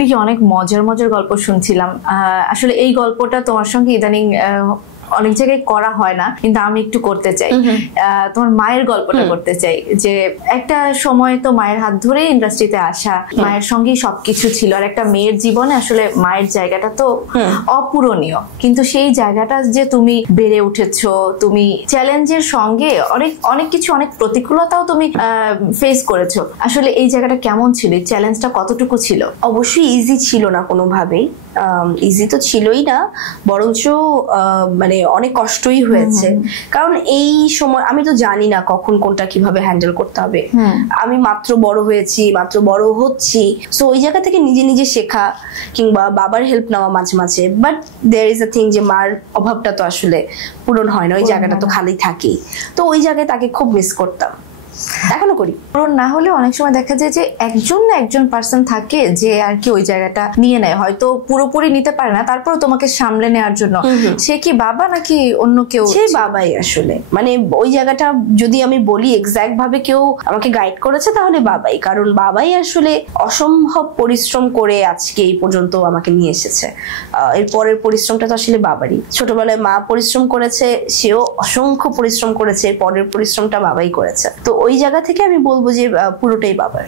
দেখি অনেক মজার মজার গল্প শুনছিলাম। আসলে এই গল্পটা তোমার সঙ্গে ইদানিং অনেক জায়গায় করা হয় না, কিন্তু আমি একটু করতে চাই। তোমার মায়ের গল্পটা করতে চাই, যে একটা সময় তো মায়ের হাত ধরে ইন্ডাস্ট্রিতে আসা, মায়ের সঙ্গেই সবকিছু ছিল, আর একটা মেয়ের জীবনে আসলে মায়ের জায়গাটা তো অপূরণীয়, কিন্তু সেই জায়গাটা যে তুমি বেড়ে উঠেছো, তুমি চ্যালেঞ্জের সঙ্গে অনেক অনেক কিছু, অনেক প্রতিকূলতাও তুমি ফেস করেছো। আসলে এই জায়গাটা কেমন ছিল, এই চ্যালেঞ্জটা কতটুকু ছিল? অবশ্যই ইজি ছিল না কোনোভাবেই, ইজি তো ছিলই না, বরঞ্চ মানে অনেক কষ্টই হয়েছে। কারণ এই সময় আমি তো জানি না কখন কোনটা কিভাবে হ্যান্ডেল করতে হবে। আমি মাত্র বড় হয়েছি, মাত্র বড় হচ্ছি, সো ওই জায়গা থেকে নিজে নিজে শেখা কিংবা বাবার হেল্প নেওয়া মাঝে মাঝে। But there is a thing যে মার অভাবটা তো আসলে পূরণ হয় না, ওই জায়গাটা তো খালি থাকেই। তো ওই জায়গায় তাকে খুব মিস করতাম, এখনো করি। পূরণ না হলে অনেক সময় দেখা যায় যে একজন না একজন পার্সন থাকে যে আর কি ওই জায়গাটা নিয়ে নেয়, হয়তো পুরোপুরি নিতে পারে না, তারপরে তোমাকে সামলে নেওয়ার জন্য। সে কি বাবা নাকি অন্য কেউ? সে বাবাই আসলে, মানে ওই জায়গাটা যদি আমি বলি এক্সাক্ট ভাবে কেউ আমাকে গাইড করেছে তাহলে বাবাই, কারণ বাবাই আসলে অসম্ভব পরিশ্রম করে আজকে এই পর্যন্ত আমাকে নিয়ে এসেছে। এর পরের পরিশ্রমটা তো আসলে বাবারই। ছোটবেলায় মা পরিশ্রম করেছে, সেও অসংখ্য পরিশ্রম করেছে, পরের পরিশ্রমটা বাবাই করেছে। তো ওই জায়গা থেকে আমি বলবো যে পুরোটাই বাবার।